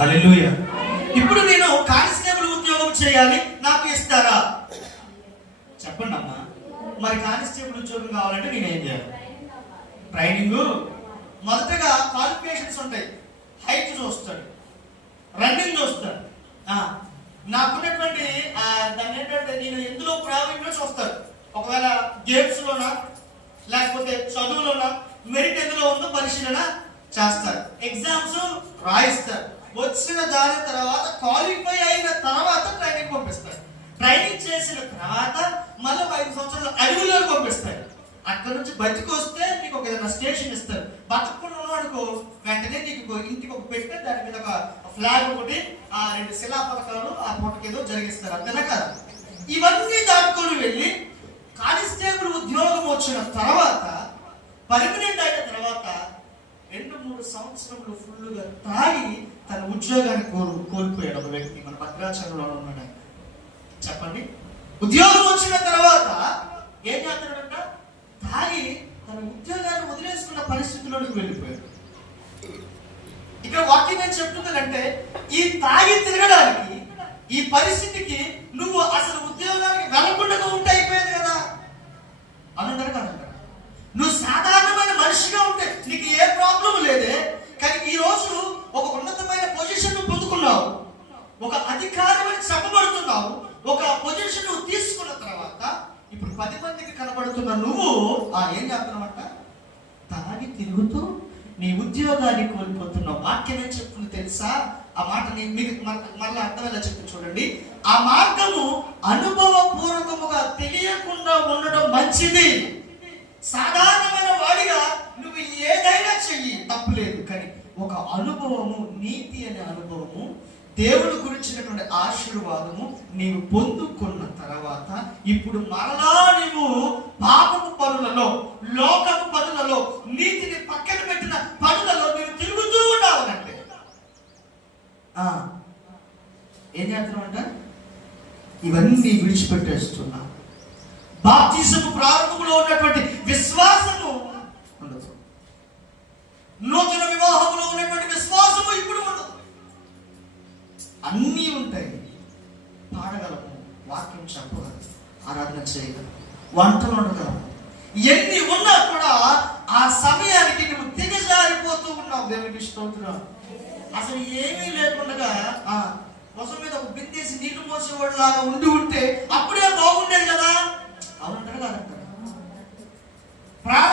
హల్లెలూయా. ఇప్పుడు నేను కానిస్టేబుల్ ఉద్యోగం చేయాలి, నాకు ఇస్తారా? చెప్పండి అమ్మా. మరి కానిస్టేబుల్ ఉద్యోగం కావాలంటే నేనేం చేయాలి? ట్రైనింగ్, మొదటగా క్వాలిఫికేషన్స్ ఉంటాయి. హైట్ చూస్తాడు, రన్నింగ్ చూస్తాడు, నాకున్నటువంటి దాన్ని ఏంటంటే నేను ఎందులో ప్రావీణ్యం చూస్తాడు. ఒకవేళ గేమ్స్ లోనా లేకపోతే చదువులోనా మెరిట్ ఎందులో ఉందో పరిశీలన చేస్తారు. ఎగ్జామ్స్ రాయిస్తారు. వచ్చిన దాని తర్వాత క్వాలిఫై అయిన తర్వాత ట్రైనింగ్ పంపిస్తారు. ట్రైనింగ్ చేసిన తర్వాత మళ్ళీ 5 సంవత్సరాలు అడవుల్లో పంపిస్తారు. అక్కడ నుంచి బతికి వస్తే నీకు ఒక ఏదైనా స్టేషన్ ఇస్తారు. బతకుండా ఉన్నాడుకో వెంటనే నీకు ఇంటికి ఒక పెట్టే దాని మీద ఒక ఫ్లాగ్ ఒకటి, 2 శిలా పథకాలు ఆ పూటకి ఏదో జరిగిస్తారు. అంతేనా కదా? ఇవన్నీ దాటుకొని వెళ్ళి కానిస్టేబుల్ ఉద్యోగం వచ్చిన తర్వాత పర్మనెంట్ అయిన తర్వాత 2-3 సంవత్సరములు ఫుల్లుగా తాగి తన ఉద్యోగాన్ని కోల్పోయాడు ఒక వ్యక్తి. మన భద్రాచలంలో ఉన్నాడు. చెప్పండి, ఉద్యోగం వచ్చిన తర్వాత ఏం చేస్తాడంట? తాగి తన ఉద్యోగాన్ని వదిలేసుకున్న పరిస్థితిలోకి వెళ్ళిపోయాడు. ఇక్కడ వాక్యం ఏం చెప్తుందంటే, ఈ తాగి తిరగడానికి ఈ పరిస్థితికి నువ్వు అసలు ఉద్యోగానికి వెళ్ళకుండా ఉంటే అయిపోయేది కదా అనుంటారు కదా. నువ్వు సాధారణమైన మనిషిగా ఉంటే నీకు ఏ ప్రాబ్లం లేదే. కానీ ఈ రోజు ఒక ఉన్నతమైన పొజిషన్ నువ్వు పొందుకున్నావు, ఒక అధికారమని చెప్పబడుతున్నావు, ఒక పొజిషన్ నువ్వు తీసుకున్న తర్వాత ఇప్పుడు 10 మందికి కనబడుతున్న నువ్వు ఏం చేస్తున్నావంట? తాగి తిరుగుతూ నీ ఉద్యోగాన్ని కోల్పోతున్నావు. వాక్యం ఏం చెప్తుంది తెలుసా? ఆ మాట నేను మీకు మళ్ళీ అర్థమయ్యేలా చెప్తూ చూడండి. ఆ మార్గము అనుభవపూర్వకముగా తెలియకుండా ఉండడం మంచిది. సాధారణమైన వాడిగా నువ్వు ఏదైనా చెయ్యి, తప్పులేదు. కానీ ఒక అనుభవము, నీతి అనే అనుభవము, దేవుడి గురించినటువంటి ఆశీర్వాదము నీవు పొందుకున్న తర్వాత ఇప్పుడు మరలా నీవు పాపపు పనులలో, లోకపు పనులలో, నీతిని పక్కన పెట్టిన పనులలో నీవు తిరుగుతూ ఉండాలంటే ఏం చేస్తున్నామంట? ఇవన్నీ విడిచిపెట్టేస్తున్నా. బాప్తిసము ప్రారంభంలో ఉన్నటువంటి విశ్వాసము ఉండదు. నూతన వివాహంలో ఉన్నటువంటి విశ్వాసము ఇప్పుడు ఉండదు. అన్నీ ఉంటాయి. పాడగలము, వాక్యం చెప్పగలము, ఆరాధన చేయగలము, వంటలు వండగలము. ఎన్ని ఉన్నా కూడా ఆ సమయానికి నువ్వు దిగజారిపోతూ ఉన్నావు. దేవునికి స్తోత్రం. అసలు ఏమీ లేకుండా కొస మీద ఒక బిందేసి నీళ్లు మోసేవాడు లాగా ఉంటే అప్పుడే బాగుండేది కదా. అవునంటారు కాదంటారు? ప్రాణ